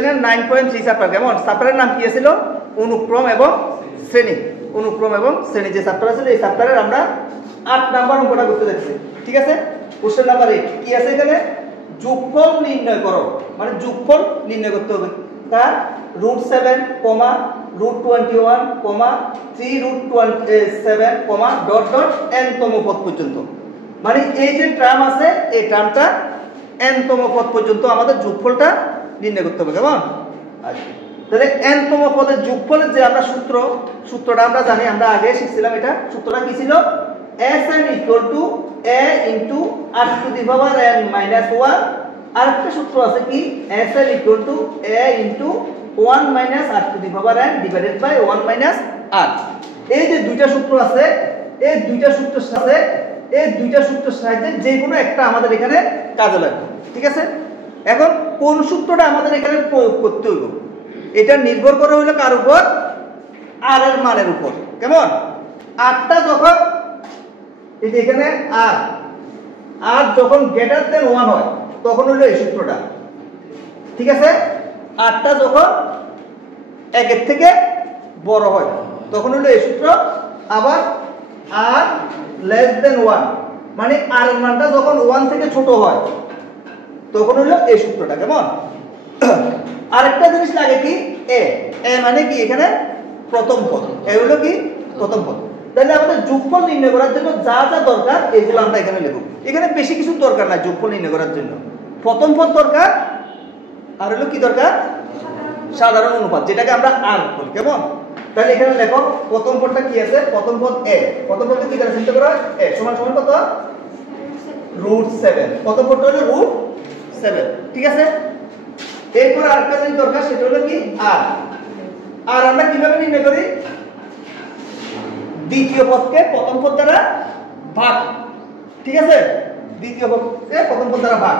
7 এর 9.3 চ্যাপ্টার কেমন চ্যাপ্টারের নাম কি ছিল অনুক্রম এবং শ্রেণী যে চ্যাপ্টার আছে এই চ্যাপ্টারের আমরা 8 নাম্বার অঙ্কটা করতে যাচ্ছি ঠিক আছে কোশ্চেন নাম্বার 8 কি আছে এখানে যোগফল নির্ণয় করো মানে যোগফল নির্ণয় করতে হবে তার √7, √21, 3√27, n তম পদ পর্যন্ত মানে এই যে টার্ম আছে এই টার্মটা n তম পদ পর্যন্ত আমাদের যোগফলটা নির্ণয় করতে হবে কেমন আচ্ছা তাহলে n তম পদের যোগফলের যে আমরা সূত্রটা আমরা জানি আমরা আগে শিখছিলাম এটা সূত্রটা কি ছিল Sn = a * r⁻n - 1 আরেকটা সূত্র আছে কি Sn = a * 1 - r⁻n / 1 - r এই যে দুইটা সূত্র আছে এই দুইটা সূত্রের সাহায্যে যে কোনো একটা আমাদের এখানে কাজে লাগবে ঠিক আছে এখন কোন সূত্রটা আমাদের এখানে প্রয়োগ করতে হইব এটা নির্ভর করে হলো কার উপর r এর মানের উপর কেমন rটা যখন এই যে এখানে r যখন গ্রেটার দেন 1 হয় তখন হলো এই সূত্রটা ঠিক আছে rটা যখন 1 এর থেকে বড় হয় তখন হলো এই সূত্র আবার r less than 1 মানে r এর মানটা যখন 1 থেকে ছোট হয় তখন হলো এই সূত্রটা কেমন আরেকটা জিনিস লাগে কি a মানে কি এখানে প্রথম পদ এ হলো কি প্রথম পদ তাহলে আমাদের যোগফল নির্ণয় করার জন্য যা যা দরকার এগুলো আমরা এখানে লিখব এখানে বেশি কিছু দরকার নাই যোগফল নির্ণয় করার জন্য প্রথম পদ দরকার আর হলো কি দরকার সাধারণ অনুপাত যেটাকে আমরা r বলি কেমন তাহলে এখানে দেখো প্রথম পদটা কি আছে প্রথম পদ a প্রথম পদকে কি দ্বারা চিহ্নিত করা হয় a সমান কত √7 প্রথম পদটা হলো √7 ঠিক আছে এরপর আরেকটা জিনিস দরকার সেটা হলো কি r আমরা কিভাবে নির্ণয় করি দ্বিতীয় পদকে প্রথম পদ দ্বারা ভাগ ঠিক আছে দ্বিতীয় পদকে প্রথম পদ দ্বারা ভাগ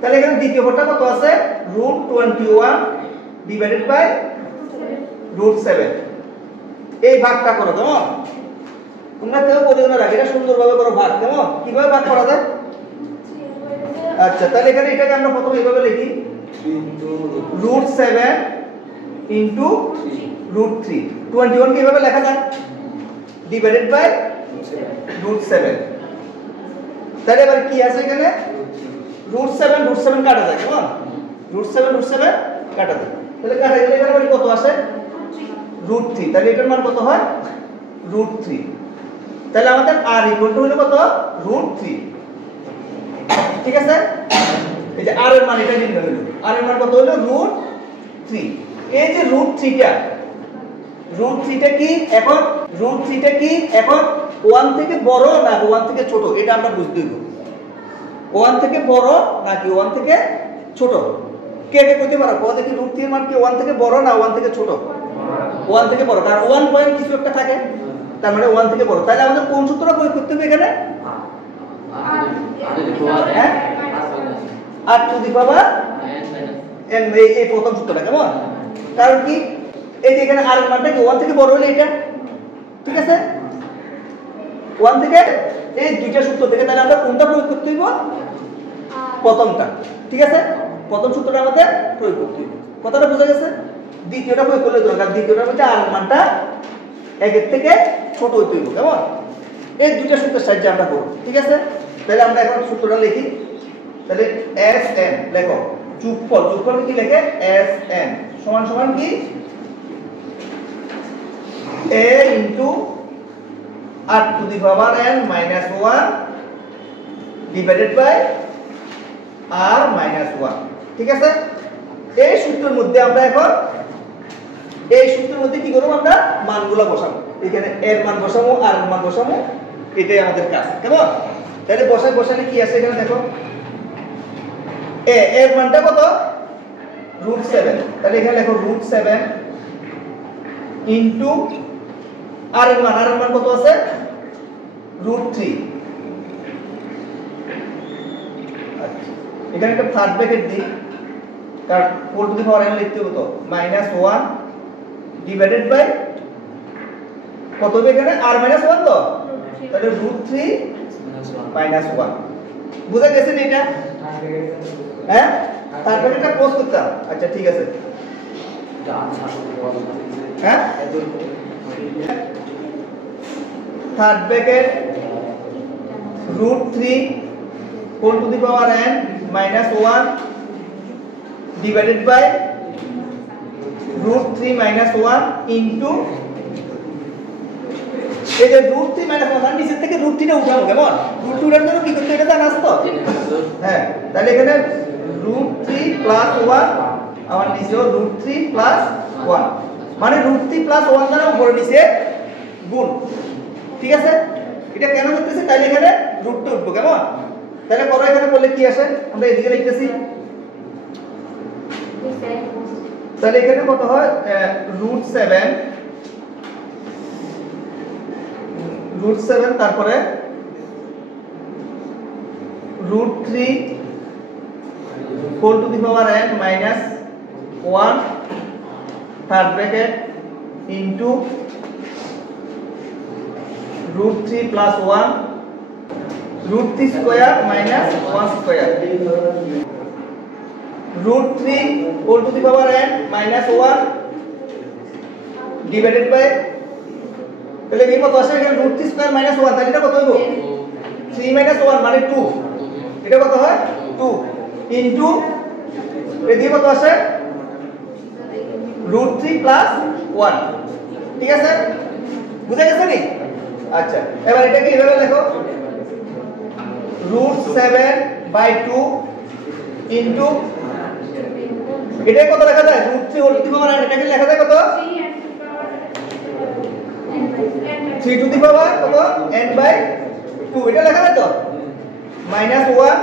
তাহলে এখানে দ্বিতীয় পদটা কত আছে √21 / √7 এই ভাগটা করো কেমন তোমরা কেউ বলে না রাখো এটা সুন্দরভাবে করো ভাগ কেমন কিভাবে ভাগ করা যায় আচ্ছা তাহলে এখানে এটাকে আমরা প্রথমে এইভাবে লিখি √7 * √3 21 কিভাবে লেখা যায় ডিভাইডেড বাই √7 তাহলে এবার কি আছে এখানে √7 কাটা যায় কেমন √7 কাটা যায় তাহলে কাটা গেলে এখানে কত আসে √3 তাহলে এটার মান কত হয় √3 তাহলে আমাদের r = হলো কত √3 ঠিক আছে এই যে r এর মান এটা নির্ণয় হলো r এর মান কত হলো √3 এই যে √3টা কি এখন এখন 1 থেকে বড় না 1 থেকে ছোট এটা আমরা বুঝতে হইব 1 থেকে বড় নাকি 1 থেকে ছোট কে কইতে পারো কোন দেখি √3 এর মান কি 1 থেকে বড় না 1 থেকে ছোট 1 থেকে বড় কারণ 1 পয়েন্ট কিছু একটা থাকে তার মানে 1 থেকে বড় তাহলে আমাদের কোন সূত্রটা প্রয়োগ করতে হবে এখানে হ্যাঁ r⁻n এই প্রথম সূত্রটা কেমন কারণ কি এই যে এখানে r এর মানটা কি 1 থেকে বড় হলে এটা ঠিক আছে 1 থেকে এই দুইটা সূত্র থেকে তাহলে আমরা কোনটা প্রয়োগ করতে হইব প্রথমটা ঠিক আছে প্রথম সূত্রটা আমাদের প্রয়োগ করতে হইব কথাটা বোঝা গেছে দ্বিতীয়টা প্রয়োগ করলে দরকার দ্বিতীয়টা হচ্ছে r এর মানটা 1 এর থেকে ছোট হইতে হইব কেমন এই দুইটা সূত্রের সাহায্যে আমরা করব ঠিক আছে তাহলে আমরা এখন সূত্রটা লিখি তাহলে Sn লেখো যোগফল কি লেখে Sn সমান কি a * r⁻n - 1 divided by r-1 ঠিক আছে এই সূত্রের মধ্যে আমরা এখন কি করব আমরা মানগুলো বসাবো এখানে এর মান বসাবো আর এর মান বসাবো এটাই আমাদের কাজ কেমন তাহলে বসালে কি আছে এখানে দেখো এর মানটা কত √7 তাহলে এখানে লেখো √7 ইনটু আর এর মান কত আছে √3 আচ্ছা এখানে একটা থার্ড ব্র্যাকেট দিই কারণ 4n লিখতে হবে তো -1 ডিভাইডেড বাই কত হবে এখানে r-1 তো তাহলে √3 -1 বুঝা গেছে না এটা হ্যাঁ তারপরে এটা ক্লোজ করতাম। আচ্ছা ঠিক আছে, হ্যাঁ third bracket √3 whole to the power n minus 1 divided by √3 minus 1 into এই যে √3 মাইনাস 1 মানে নিচে থেকে √3 টা উঠাবো, কেমন √2 এর জন্য কি করতে এটা জানাস তো? হ্যাঁ, তাহলে এখানে √3 প্লাস 1 আমার নিচেও √3 প্লাস 1 মানে √3 প্লাস 1 দ্বারা উপরে নিচে গুণ। ঠিক আছে, এটা কেন করতেছি? তাহলে এখানে √2 উঠবো, কেমন? তাহলে করো, এখানে করলে কি আসে? আমরা এদিকে লিখতেছি, তাহলে এখানে কত হয়? √7 তারপরে √3 whole to the power n minus 1 third bracket into √3 plus 1 √3 square minus 1 square √3 whole to the power n minus 1 divided by, তাহলে এই কত আসে? এখানে √3 স্কয়ার মাইনাস 1, তাহলে এটা কত হইব? 3 মাইনাস 1 মানে 2, এটা কত হয়? 2 ইনটু এদিকে কত আসে? √3 প্লাস 1। ঠিক আছে, বুঝা গেছে নি? আচ্ছা, এবার এটা কি এভাবে লেখো, √7/2 ইনটু এটা কত লেখা যায়? √3 whole to the power n, এটা কি লেখা যায় কত? 3 টু দি পাওয়ার কত? n/2, এটা লেখা যায় তো? মাইনাস 1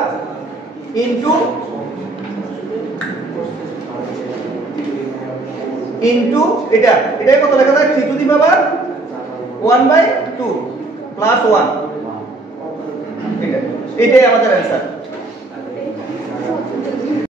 ইনটু এটা কত লেখা যায়? 3 টু দি পাওয়ার 1/2 প্লাস 1, এটাই আমাদের অ্যানসার।